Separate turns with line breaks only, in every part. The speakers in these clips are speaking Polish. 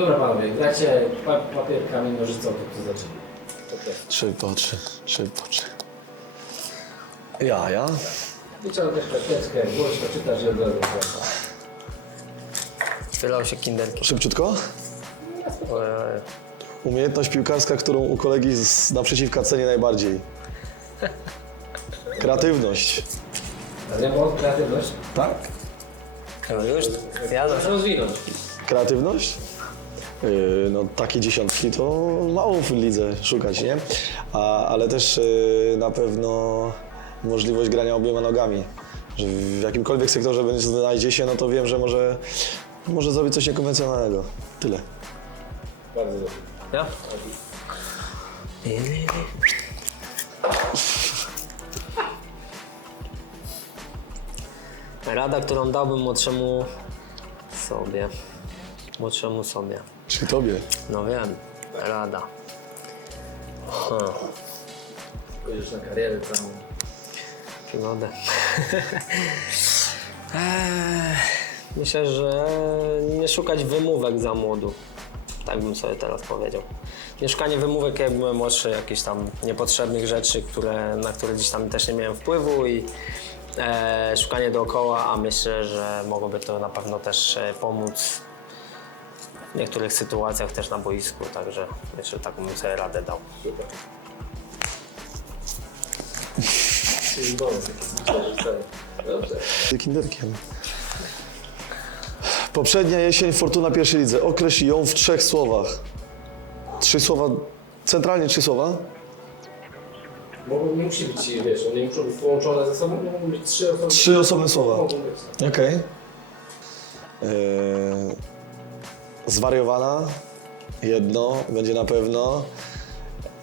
Dobra panowie, gracie pa papier, kamień, nożyce, to kto zaczyna?
Trzy po trzy, trzy po trzy. Ja, ja?
Wyciągasz karteczkę, głośno czytasz i od razu wracasz.
Wylał się kinderki.
Szybciutko?
Ojej.
Umiejętność piłkarska, którą u kolegi z naprzeciwka cenię najbardziej. Kreatywność.
A ja mam kreatywność?
Tak?
No już? Ja
Proszę rozwinąć.
Kreatywność? Yy, no takie dziesiątki to mało w lidze szukać, nie? A, ale też yy, na pewno możliwość grania obiema nogami. Że w jakimkolwiek sektorze będzie znajdzie się, no to wiem, że może, może zrobić coś niekonwencjonalnego. Tyle.
Bardzo dobrze.
Ja? Rada, którą dałbym młodszemu sobie. Młodszemu sobie.
Czy tobie?
No wiem, rada. Hmm.
Pójdziesz na karierę całą.
Przygodę. Eee, Myślę, że nie szukać wymówek za młodu. Tak bym sobie teraz powiedział. Nie szukanie wymówek, jak byłem młodszy, jakichś tam niepotrzebnych rzeczy, które, na które gdzieś tam też nie miałem wpływu i e, szukanie dookoła, a myślę, że mogłoby to na pewno też e, pomóc w niektórych sytuacjach też na boisku, także że taką bym sobie radę dał.
Kinderkiem. Poprzednia jesień Fortuna pierwszej lidze. Określ ją w trzech słowach. Trzy słowa, centralnie trzy słowa.
Mogą, nie musi być, wiesz, one nie muszą być połączone ze sobą, mogą być trzy osoby.
Trzy osobne słowa.
Mogą być.
Okej. Eee, zwariowana. Jedno, będzie na pewno.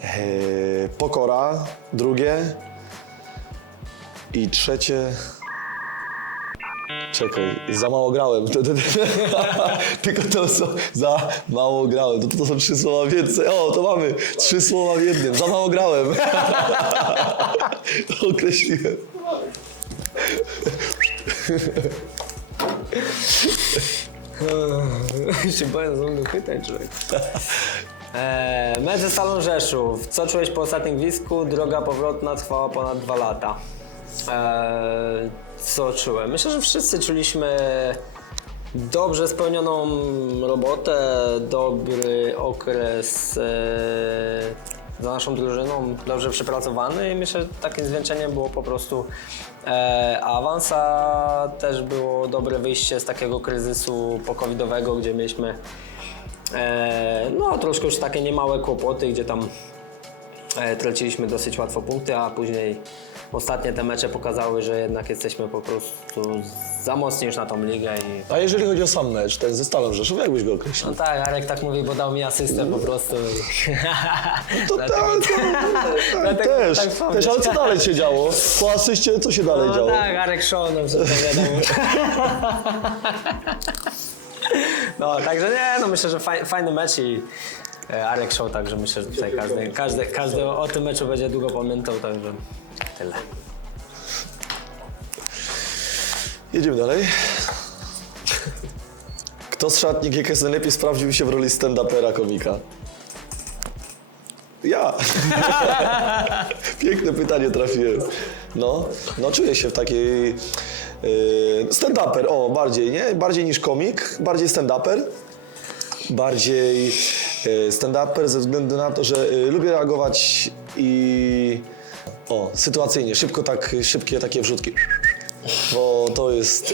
Eee, pokora. Drugie. I trzecie. Czekaj, za mało grałem. To- to- to- Tylko to są, za mało grałem. To, to są trzy słowa więcej. O, to mamy trzy słowa w jednym. Za mało grałem. Określiłem.
się boję znowu pytać, człowiek. Eee, mecz ze Rzeszów. Co czułeś po ostatnim gwizdku? Droga powrotna trwała ponad dwa lata. Eee, co czułem? Myślę, że wszyscy czuliśmy dobrze spełnioną robotę, dobry okres eee, za naszą drużyną, dobrze przepracowany i myślę, że takim zwieńczeniem było po prostu e, awans, a też było dobre wyjście z takiego kryzysu pokowidowego, gdzie mieliśmy e, no troszkę już takie niemałe kłopoty, gdzie tam e, traciliśmy dosyć łatwo punkty, a później ostatnie te mecze pokazały, że jednak jesteśmy po prostu za mocni już na tą ligę i
A jeżeli chodzi o sam mecz, ten ze Stalą Rzeszów, jak byś go określił?
no tak, Arek tak mówi, bo dał mi asystę po prostu.
To
Dlatego-
tak,
dlatego
też,
tak wspomnieć.
też, ale co dalej się działo? Po asyście co się dalej
No
działo?
tak, Arek Show nam wiadomo. No, także nie, no myślę, że faj, fajny mecz i e, Arek Show, także myślę, że tutaj każdy, każdy, każdy o tym meczu będzie długo pamiętał, także tyle.
Jedziemy dalej. Kto z szatni GKS najlepiej sprawdził się w roli stand-upera komika? Ja. Piękne pytanie trafiłem. No, no czuję się w takiej... Yy, stand-uper, o, bardziej, nie? Bardziej niż komik, bardziej stand-uper. Bardziej yy, stand-uper ze względu na to, że yy, lubię reagować i... O, sytuacyjnie, szybko tak, szybkie takie wrzutki. Bo to jest...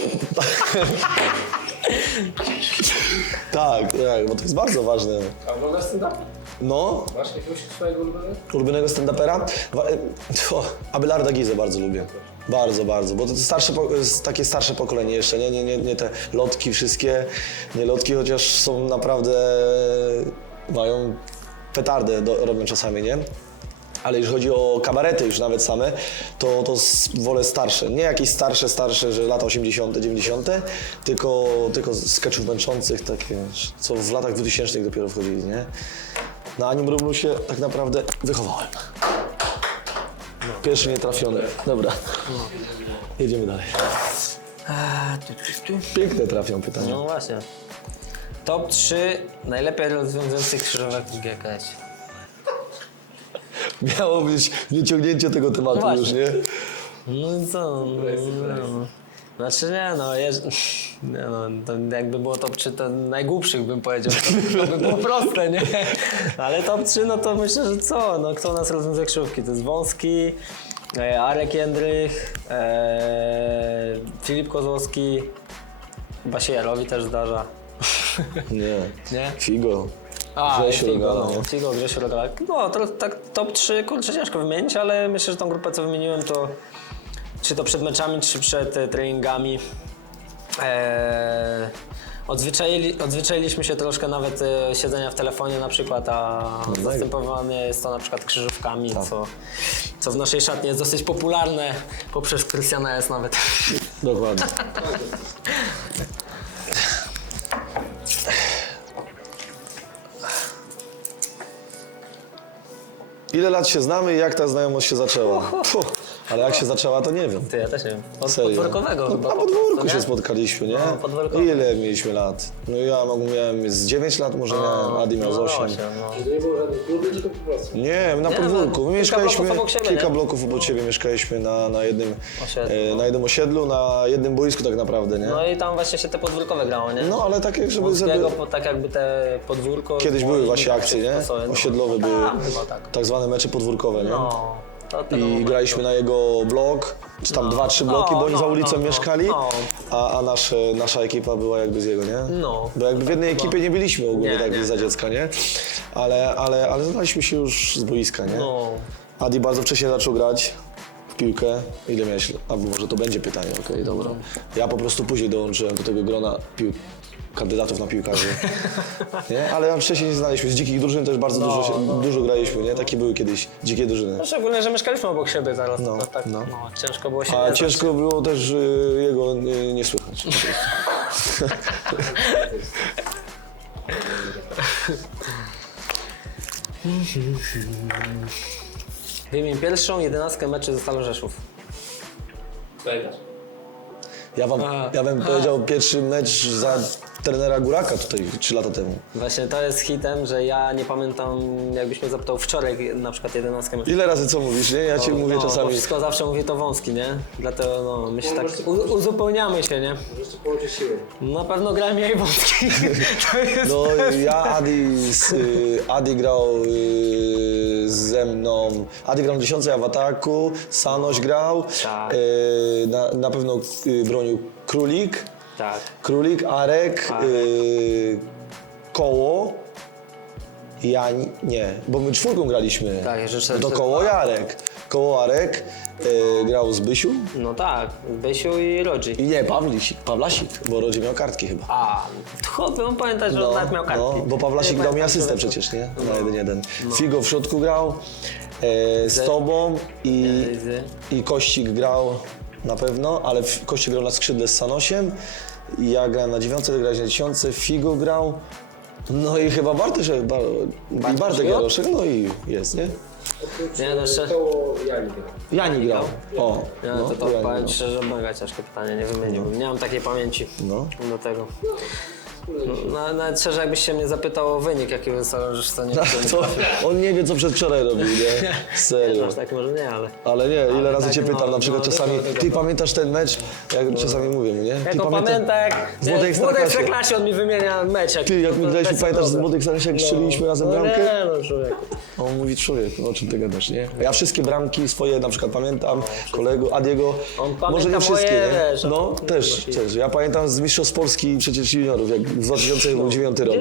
tak, tak, bo to jest bardzo ważne.
A oglądasz stand-up?
No,
Masz jakiegoś swojego ulubionego?
ulubionego stand-upera? Wa- e, o, Abelarda Gizę bardzo lubię. Bardzo, bardzo, bo to starsze, po- takie starsze pokolenie jeszcze, nie, nie, nie, nie te lotki wszystkie, nie lotki, chociaż są naprawdę, mają petardę do, robią czasami, nie? Ale jeżeli chodzi o kabarety już nawet same, to, to wolę starsze. Nie jakieś starsze, starsze, że lata 80., 90., tylko, tylko sketchów męczących, takie, co w latach 2000 dopiero wchodzili, nie? Na Anim Rublu się tak naprawdę wychowałem. Pierwszy nie trafiony. Dobra. Jedziemy dalej. Piękne trafią pytania.
No właśnie. Top 3 najlepiej rozwiązujących krzyżówek w GKS.
Miało być nieciągnięcie tego tematu
No
już,
właśnie.
nie?
No i co? No, no. Znaczy nie no, jeż... nie no, to jakby było top 3 to najgłupszych bym powiedział, to, to by było proste, nie? Ale top 3 no to myślę, że co? No kto u nas rozwiązuje krzyżówki? To jest Wąski, e, Arek Jędrych, e, Filip Kozłowski, chyba się Jarowi też zdarza.
Nie.
Nie?
Figo.
A,
Grzesiu
Figo,
Rogala,
no? Figo, Grzesiu. No, to tak top 3, kurczę, ciężko wymienić, ale myślę, że tą grupę, co wymieniłem, to czy to przed meczami, czy przed e, treningami. E, odzwyczaili, odzwyczailiśmy się troszkę nawet e, siedzenia w telefonie na przykład, a zastępowane jest to na przykład krzyżówkami, co, co w naszej szatni jest dosyć popularne poprzez Krystiana S nawet.
Dokładnie. Ile lat się znamy i jak ta znajomość się zaczęła? Puh, ale jak się zaczęła, to nie wiem.
Ty, ja też nie wiem. Od
Serio.
podwórkowego
No,
chyba.
Na
po
podwórku
prostu,
się
nie?
spotkaliśmy, nie?
No, podwórkowo.
Ile mieliśmy lat? No ja mogłem- miałem z 9 lat, może miałem, Adi miał z
No,
8.
osiem, no.
To nie było żadnych klubów, tylko po prostu.
Nie, na
Nie,
podwórku.
no,
My
kilka
mieszkaliśmy
bloków obok siebie,
kilka
nie?
bloków obok siebie, mieszkaliśmy na, na, jednym,
Osiedlu,
e,
no.
na jednym osiedlu, na jednym boisku tak naprawdę, nie?
No i tam właśnie się te podwórkowe grało, nie?
No ale takie, żeby... Żeby
po, tak jakby te podwórko...
kiedyś były właśnie akcje, nie?
no.
Osiedlowe
no,
były.
Tam, chyba tak.
Tak zwane mecze podwórkowe, nie?
No.
I graliśmy na jego blok, czy tam dwa, trzy bloki,
No,
bo oni
no,
za ulicą
no, no.
mieszkali,
No.
a, a nasze, nasza ekipa była jakby z jego, nie?
No.
Bo jakby w jednej ekipie nie byliśmy ogólnie
Nie,
tak
nie,
za
nie.
dziecka, nie? Ale, ale, ale znaliśmy się już z boiska, nie?
No.
Adi bardzo wcześnie zaczął grać w piłkę. Ile miałeś? Albo może to będzie pytanie, okej, dobra. Ja po prostu później dołączyłem do tego grona pił... kandydatów na piłkarzy. nie? Ale ja wcześniej nie znaliśmy. Z dzikich drużyn też bardzo dużo, się, dużo graliśmy, nie? Takie były kiedyś dzikie drużyny.
No szczególnie, że mieszkaliśmy obok siebie zaraz,
No,
to tak
no.
no. ciężko było się
A
nie
ciężko było też y, jego y, nie słychać.
Wymień pierwszą jedenastkę meczy ze Stalą Rzeszów.
Pamiętasz?
Ja wam, ja bym powiedział pierwszy mecz za trenera Góraka tutaj trzy lata temu.
Właśnie to jest hitem, że ja nie pamiętam, jakbyś mnie zapytał wczoraj na przykład jedenastkę meczów.
Ile razy co mówisz, nie? Ja ci mówię
no, Bo
czasami.
wszystko zawsze mówi to wąski, nie? Dlatego no, my się
No,
tak u, uzupełniamy się, nie?
Możecie połączyć siły.
Na pewno grałem ja i wąski. to jest
No ja Adi, z, y, Adi grał y, ze mną. Adi grał w dziesiątce, ja w ataku. Sanoś grał.
Tak.
Y, na, na pewno y, bronił Królik.
Tak.
Królik, Arek,
Arek.
y, Koło. Ja ni- nie, bo my czwórką graliśmy.
Tak, jeszcze cztery-
To koło Jarek. Koło Arek y, grał z Bysiu.
No tak, Bysiu i Rodzi.
I nie, Pawlisik, Pawlasik, bo Rodzi miał kartki chyba.
A, chłopie, on pamiętać, że on nawet miał kartki.
no, bo Pawlasik
Nie
dał mi
pamiętam,
asystę przecież, nie? Na jeden jeden. Figo w środku grał, e, z tobą i, i Kościk grał na pewno, ale w- Kościk grał na skrzydle z Sanosiem. Ja grałem na dziewiątce, ty grałeś na dziesiątce, Figo grał. No i chyba Bartosz, Bar, i Bartek
J?
Jaroszek, no i jest, nie?
Nie, no jeszcze...
Jani grał.
Jani grał. O,
Ja,
no,
to, to
Jani
powiem szczerze, mega ciężkie pytanie, nie wymieniłbym. Nie mam takiej pamięci
No.
do tego. No, nawet szczerze, jakbyś się mnie zapytał o wynik, jaki wystarczy, to nie wiem.
To on nie wie, co przedwczoraj robił, nie?
Nie,
Serio.
aż tak może nie, ale...
Ale nie, ile razy
tak,
cię pytam,
no,
na przykład
no,
czasami,
tylko,
ty
no.
pamiętasz ten mecz? Jak czasami mówię, nie?
Jak
Ty
on
pamięta-
pamięta, jak
w młodej
w młodej
Ekstraklasie.
klasie on mi wymienia mecz. Jak,
Ty, jak my
to
graliśmy, pamiętasz z młodych starszych, jak strzeliliśmy razem
no,
bramkę?
Nie, no człowieku.
A On mówi, człowiek, no, o czym ty gadasz, nie? Ja wszystkie bramki swoje na przykład pamiętam, kolego, Adiego,
On
może nie wszystkie,
moje,
nie?
wiesz,
No, też, też. Ja pamiętam z Mistrzostw Polski przecież juniorów, jak 2009 rok,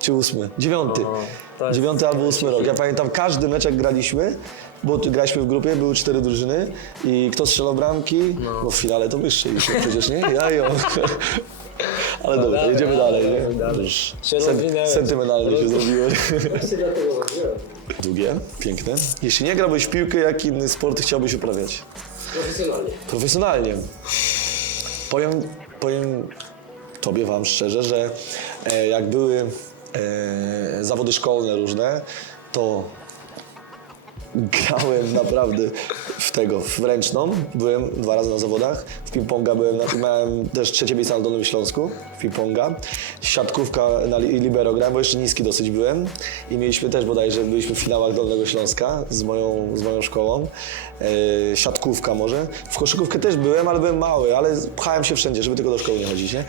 czy ósmy, dziewiąty.
jest-
Dziewiąty albo ósmy rok. Ja pamiętam każdy mecz, jak graliśmy, bo tu graliśmy w grupie, były cztery drużyny i kto strzelał bramki, no, w finale to wyższy przecież nie? Ja ją. Ale dobra,
dalej,
jedziemy
dalej,
dalej,
dalej,
nie?
dalej. Się
sen- sentymentalnie się zrobiło. Długie, piękne. Jeśli nie grałbyś w piłkę, jaki inny sport chciałbyś uprawiać?
Profesjonalnie.
Profesjonalnie. Powiem, powiem tobie, wam szczerze, że e, jak były e, zawody szkolne różne, to grałem naprawdę tego, w ręczną. Byłem dwa razy na zawodach. W ping-ponga byłem, na, miałem też trzecie miejsce na Dolnym Śląsku w ping-ponga. Siatkówka na li- libero grałem, bo jeszcze niski dosyć byłem. I mieliśmy też bodajże, byliśmy w finałach Dolnego Śląska z moją, z moją szkołą. E, siatkówka może. W koszykówkę też byłem, ale byłem mały, ale pchałem się wszędzie, żeby tylko do szkoły nie chodzić, nie?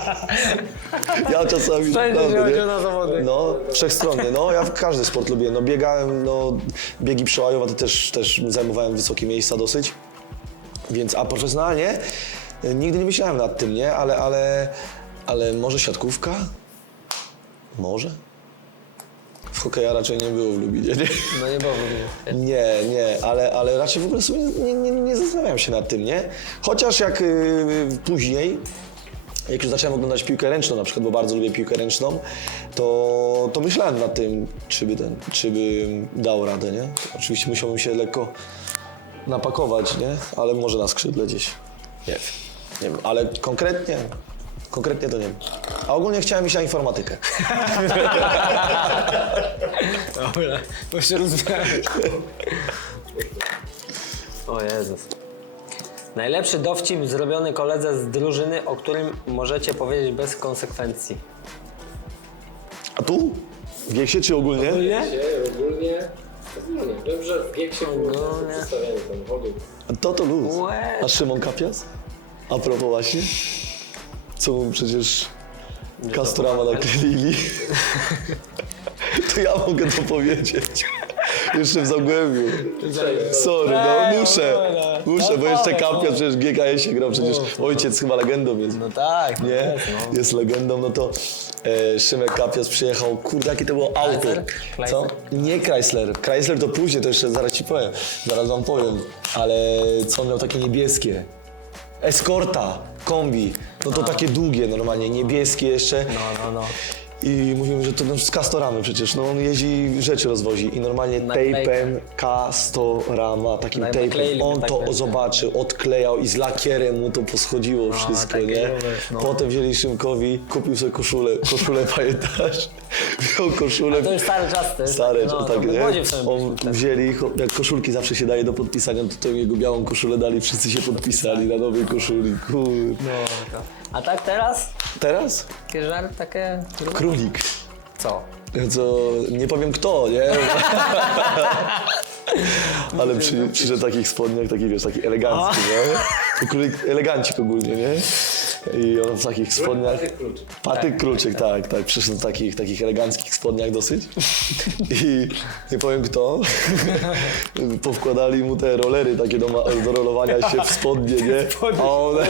ja czasami...
Wszędzie się
naprawdę, nie?
na zawody.
No, wszechstronnie. No, ja w każdy sport lubię. No, biegałem, no, biegi przełajowe to też, też zajmowałem wysokie miejsca dosyć. Więc, a profesjonalnie y, nigdy nie myślałem nad tym, nie? Ale, ale, ale może siatkówka? Może? W hokeja raczej nie było w Lubinie, nie?
No nie było w
Nie, nie, ale, ale raczej w ogóle sobie nie, nie, nie zastanawiam się nad tym, nie? Chociaż jak y, później, jak już zacząłem oglądać piłkę ręczną na przykład, bo bardzo lubię piłkę ręczną, to, to myślałem nad tym, czy by, ten, czy by dał radę, nie? Oczywiście musiałbym się lekko napakować, nie? Ale może na skrzydle gdzieś. Nie wiem, nie wiem, ale konkretnie, konkretnie to nie wiem. A ogólnie chciałem iść na informatykę.
Dobra, bo się rozwijałeś. O Jezus. Najlepszy dowcip zrobiony koledze z drużyny, o którym możecie powiedzieć bez konsekwencji.
A tu? W Gieksie czy ogólnie?
Ogólnie?
Się ogólnie... No nie, wiem, że w Gieksie było
Ogólnie.
często przedstawianie samochodu.
To to luz.
Łe.
A Szymon Kapias? A propos właśnie? Co mu przecież Kastorama nakryli. To ja mogę to powiedzieć. Jeszcze w Zagłębiu. Sorry, no muszę. Muszę, bo jeszcze Kapias przecież GKS się grał, przecież ojciec chyba legendą jest.
No tak,
Nie?
jest, no.
Legendą, no to e, Szymek Kapias przyjechał, kurde, jakie to było auto.
Chrysler?
Co? Nie Chrysler. Chrysler to później, to jeszcze zaraz ci powiem. Zaraz wam powiem. Ale co on miał takie niebieskie? Eskorta, kombi. No to takie długie normalnie, niebieskie jeszcze.
No, no, no.
I mówimy, że to no, z Castoramy przecież, no on jeździ, rzeczy rozwozi i normalnie
Naklejkę.
tapem Castorama, takim
Naj-
tapem,
nakleili
on
tak
to
będzie.
zobaczył, odklejał i z lakierem mu to poschodziło wszystko,
takie
nie?
no.
Potem wzięli Szymkowi, kupił sobie koszulę, koszulę pamiętasz? Wziął koszulę.
To już stary czas, to już
Stare,
no,
tak, nie?
młodzi w sobie
On
byliśmy wtedy.
wzięli, cho- jak koszulki zawsze się daje do podpisania, to, to jego białą koszulę dali, wszyscy się podpisali na nowej koszuli, kur...
No, to. A tak teraz?
Teraz?
Takie żart, takie...
Królik.
Co?
Co, nie powiem kto, nie? Ale przy, przyszedł takich spodniach, taki wiesz, taki elegancki, nie? To Królik, elegancik ogólnie, nie? I on w takich spodniach...
Patyk klucz.
Patyk Kruczyk, tak, tak. Przyszedł w takich, takich eleganckich spodniach dosyć. I nie powiem kto. Powkładali mu te rolery takie do, ma- do rolowania się w spodnie, nie? A one,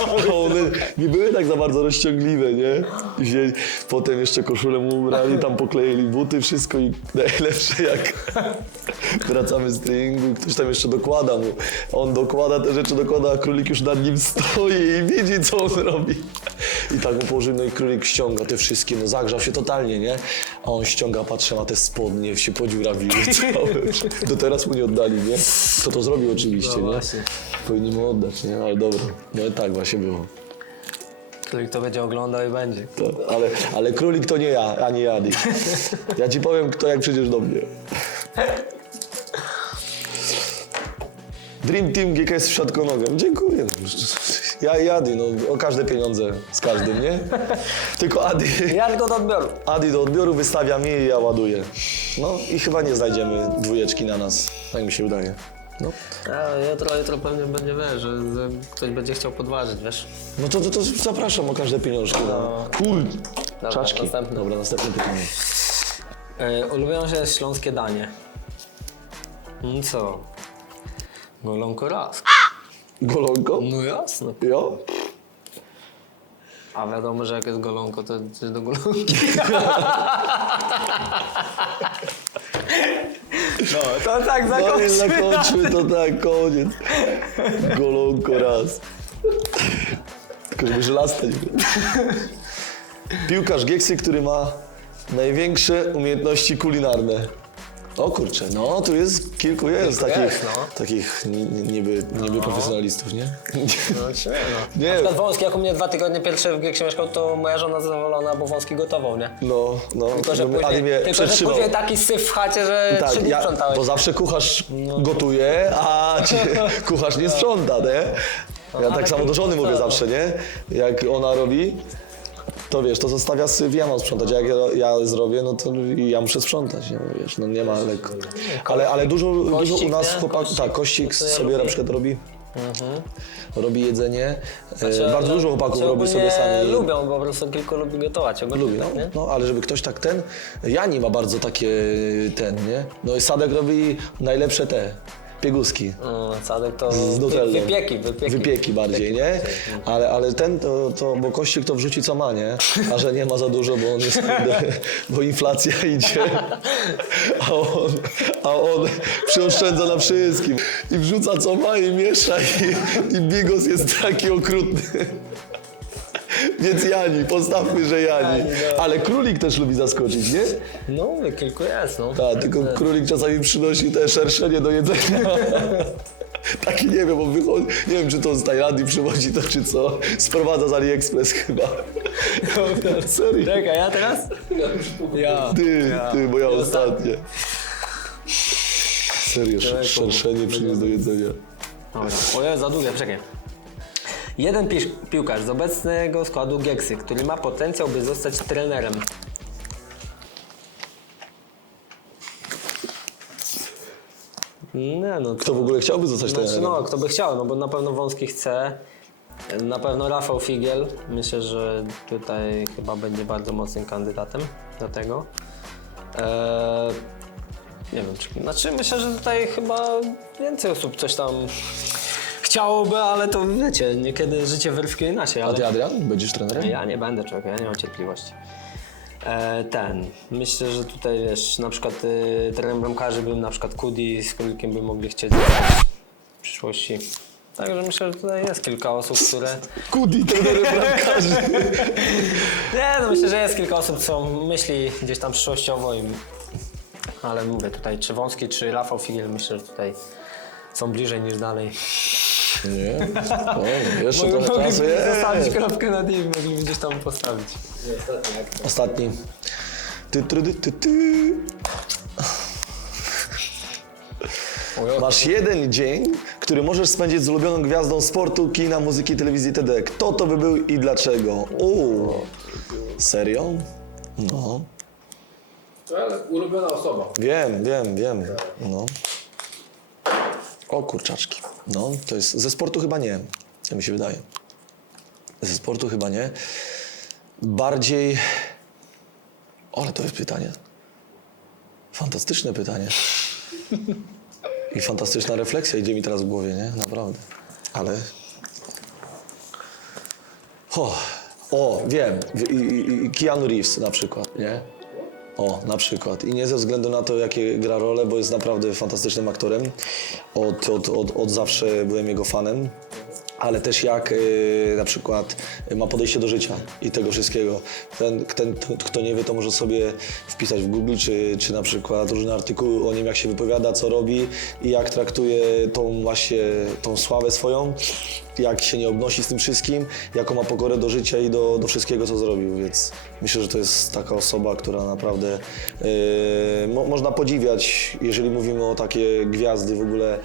a one nie były tak za bardzo rozciągliwe, nie? Wzięli, potem jeszcze koszulę mu ubrali, tam pokleili buty, wszystko i najlepsze jak wracamy z treningu, ktoś tam jeszcze dokłada mu. On dokłada te rzeczy, dokłada, a królik już nad nim stoi i widzi, co on robi. I tak mu położył, no i królik ściąga te wszystkie, no zagrzał się totalnie, nie? A on ściąga, patrzy na te spodnie, się podziurawiły całe. Do teraz mu nie oddali, nie? Kto to zrobił oczywiście,
No
nie? Powinni mu oddać, nie? Ale dobra, no i tak właśnie było.
Który to będzie oglądał i będzie.
To, ale, ale królik to nie ja, ani Jady. Ja ci powiem, kto jak przyjdziesz do mnie. Dream Team GKS w siatkonogiem. Dziękuję. Ja i Adi, no o każde pieniądze z każdym, nie? Tylko Adi,
Jak do odbioru?
Adi do odbioru wystawia mi i ja ładuję. No i chyba nie znajdziemy dwójeczki na nas, tak mi się wydaje. No,
A, jutro, jutro pewnie będzie, wiesz, że, że ktoś będzie chciał podważyć, wiesz.
no to, to, to zapraszam o każde pieniążki. No. Kur...
Dobra,
Czaczki.
następne.
Dobra, następne pytanie.
E, ulubią się śląskie danie. No co? Golonko raz.
Golonko?
No jasno.
Jo?
A wiadomo, że jak jest golonko, to coś do golonki. No, to tak
No nie zakończmy to tak, koniec. Golonko raz. Tylko żeby żelasta nie było. Piłkarz Gieksy, który ma największe umiejętności kulinarne. O kurczę, no tu jest kilku jest
Kilku
takich,
jest, no.
takich ni- ni- niby, niby profesjonalistów, nie?
No, czy nie, no.
Nie.
Na przykład Wąski, jak u mnie dwa tygodnie pierwsze w Gieksie mieszkał, to moja żona zadowolona, bo Wąski gotował, nie?
No, no,
Tylko, że
no,
później,
Ali mnie
tylko, że
przetrzymał.
później taki syf w chacie, że trzy
Tak,
dni
ja,
sprzątałeś.
bo zawsze kucharz gotuje, a ci, kucharz nie sprząta, nie? Ja tak samo do żony mówię zawsze, nie? Jak ona robi, to wiesz, to zostawia syf, ja mam sprzątać, a jak ja, ja zrobię, no to ja muszę sprzątać, nie? Wiesz, no nie ma lekko. Ale, ale dużo, dużo u nas
nie?
chłopak,
Kościk.
tak, kościk
To ja
sobie
lubię.
na przykład robi. Robi jedzenie.
Znaczy,
e, Bardzo
no,
dużo chłopaków robi sobie
ogólnie
sami.
lubią, bo po prostu kilku lubi gotować. Ogólnie,
Lubi,
tak,
no,
nie?
no, ale żeby ktoś tak ten, Jani ma bardzo takie ten, nie? No i Sadek robi najlepsze te, pieguski.
No, Sadek to
Z nutellą.
wypieki, wypieki.
Wypieki bardziej, nie? Ale, ale ten, to, to, bo kościk to wrzuci co ma, nie? A że nie ma za dużo, bo on jest, kurde, bo inflacja idzie. A on, a on przyoszczędza na wszystkim. I wrzuca co ma i miesza i, i bigos jest taki okrutny. Więc Jani, postawmy, że Jani. Ale królik też lubi zaskoczyć, nie?
No, kilku jest, no.
Tak, tylko królik czasami przynosi te szerszenie do jedzenia. Taki nie wiem, bo wychodzi, nie wiem czy to z Tajlandii przywozi to czy co, sprowadza z AliExpress chyba. Serio?
Czekaj, ja teraz? Ja.
Ty,
Ja.
ty, bo ja
Ja
ostatnie. Serio, szerszenie przyniósł do jedzenia.
Dobra. O, jest za długie, czekaj. Jeden pisz, piłkarz z obecnego składu Gieksy, który ma potencjał, by zostać trenerem. Nie no,
Kto w ogóle chciałby zostać
Znaczy,
trenerem?
no, kto by chciał, no bo na pewno Wąski chce. Na pewno Rafał Figiel. Myślę, że tutaj chyba będzie bardzo mocnym kandydatem do tego. Eee, nie wiem, czy, znaczy myślę, że tutaj chyba więcej osób coś tam chciałoby, ale to wiecie, niekiedy życie weryfikuje inaczej.
A
Ale
ty Adrian, będziesz trenerem?
ja nie będę człowiek, ja nie mam cierpliwości. E, ten, myślę, że tutaj wiesz, na przykład y, trenerem bramkarzy bym na przykład Kudi z Królikiem by mogli chcieć w przyszłości. Także myślę, że tutaj jest kilka osób, które...
Kudi, trenerem bramkarzy.
Nie, no myślę, że jest kilka osób, co myśli gdzieś tam przyszłościowo i... Ale mówię tutaj, czy Wąski, czy Rafał Figiel, myślę, że tutaj są bliżej niż dalej.
Nie? O, jeszcze
Mogli-
trochę czasu
zostawić
jest.
kropkę na D i mogliby gdzieś tam postawić.
Ostatni. Ty, ty, ty, ty, ty. Masz jeden dzień, który możesz spędzić z ulubioną gwiazdą sportu, kina, muzyki, telewizji itd. Kto to by był i dlaczego? Uuu. Serio? No.
To ale ulubiona osoba.
Wiem, wiem, wiem. No. O kurczaczki. No, to jest. Ze sportu chyba nie. To mi się wydaje. Ze sportu chyba nie. Bardziej. Ale to jest pytanie. Fantastyczne pytanie. I fantastyczna refleksja idzie mi teraz w głowie, nie? Naprawdę. Ale. O, o wiem. Keanu Reeves na przykład, nie? O, na przykład. I nie ze względu na to, jakie gra rolę, bo jest naprawdę fantastycznym aktorem. Od, od, od, od zawsze byłem jego fanem. Ale też jak y, na przykład ma podejście do życia i tego wszystkiego. Ten, ten, kto nie wie, to może sobie wpisać w Google, czy, czy na przykład różne artykuły o nim, jak się wypowiada, co robi i jak traktuje tą właśnie, tą sławę swoją, jak się nie obnosi z tym wszystkim, jaką ma pokorę do życia i do, do wszystkiego, co zrobił. Więc myślę, że to jest taka osoba, która naprawdę y, mo, można podziwiać, jeżeli mówimy o takie gwiazdy w ogóle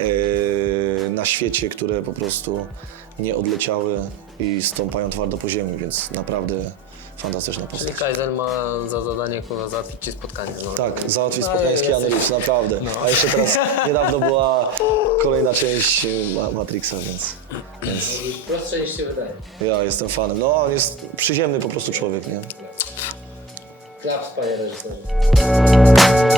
y, na świecie, które po prostu nie odleciały i stąpają twardo po ziemi, więc naprawdę fantastyczna
Czyli
postać.
Kaiser ma za zadanie kurwa załatwić ci spotkanie. No.
Tak, załatwi
No,
spotkanie z Keanu Reeves, naprawdę. A jeszcze teraz niedawno była kolejna część y, Ma- Matrixa, więc, więc
Prostsze niż się wydaje.
ja jestem fanem. No, on jest przyziemny po prostu człowiek, nie?
Klap, panie reżyserze.